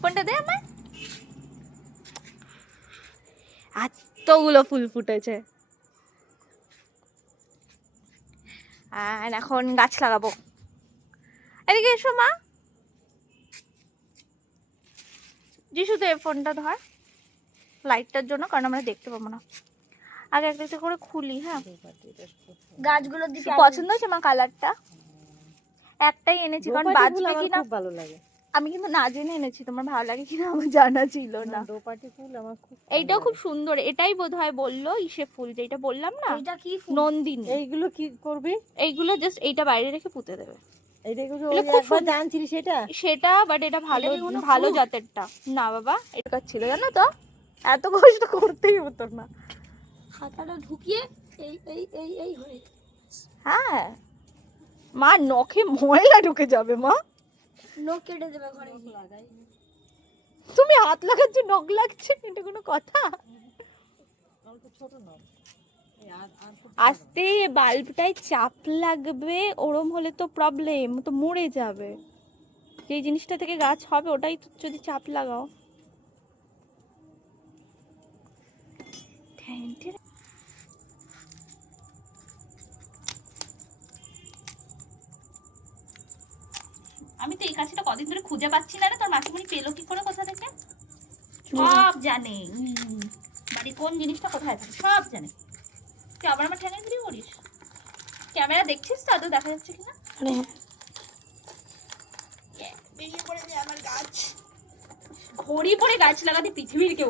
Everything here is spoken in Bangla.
ফোনটা দে আমার। এতগুলো ফুল ফুটেছে। আর এখন গাছ লাগাবো। এদিকে এসো মা। যিশু দে ফোনটা ধর লাইটটার জন্য, কারণ আমরা দেখতে পাবো না। আগে একটা একটা করে খুলি। হ্যাঁ, গাছগুলোর দিকে পছন্দ হয়েছে আমার কালারটা? একটাই এনেছি কারণ বাজবে কিনা খুব ভালো লাগে। আমি কিন্তু না জেনে এনেছি, তোমার ভালো লাগে কিনা আমার জানা ছিল না। দোপাটি ফুল আমার খুব, এইটাও খুব সুন্দর। এটাই বোধহয় বললো ইসে ফুল, যেটা বললাম না, এটা কি নন্দিনী। এইগুলো কি করবি? এইগুলো জাস্ট এইটা বাইরে রেখে পুঁতে দেবে। এইটা এগুলো ওই খুব একবার জানছিলি সেটা? সেটা বাট এটা ভালো, এটা কি কোনো ভালো fruit? জাতেরটা না বাবা। এটা ছিল জানো তো, এত কষ্ট করতেই হতো না। হাতাটা ঢুকিয়ে এই এই এই এই হয়ে হ্যাঁ মা, নখে ময়লা ঢুকে যাবে মা। নখ কেটে দেবে ঘরে গিয়ে। তুমি হাত লাগাচ্ছ নখ লাগছে, এটা কোনো কথা? ছোট নয়, আস্তে বাল্বটাই চাপ লাগবে, ওরম হলে তো প্রবলেম, তো মরে যাবে। যে জিনিসটা থেকে গাছ হবে ওটাই তো যদি চাপ লাগাও। আমি তো এই কাজটা কদিন ধরে খুঁজে পাচ্ছি না রে, তোর মাসিমণি পেলো কি করে, কোথা থেকে? সব জানে, বাড়ি কোন জিনিসটা কোথায় থাকে সব জানে। তুই আবার আমার ঠ্যাঙে ঘুরিয়ে করিস। ক্যামেরা দেখছিস তো, আদৌ দেখা যাচ্ছে কিনা? বেরিয়ে পড়ে যায় আমার গাছ। ঘড়ি পরে গাছ লাগাতে পৃথিবীর কেউ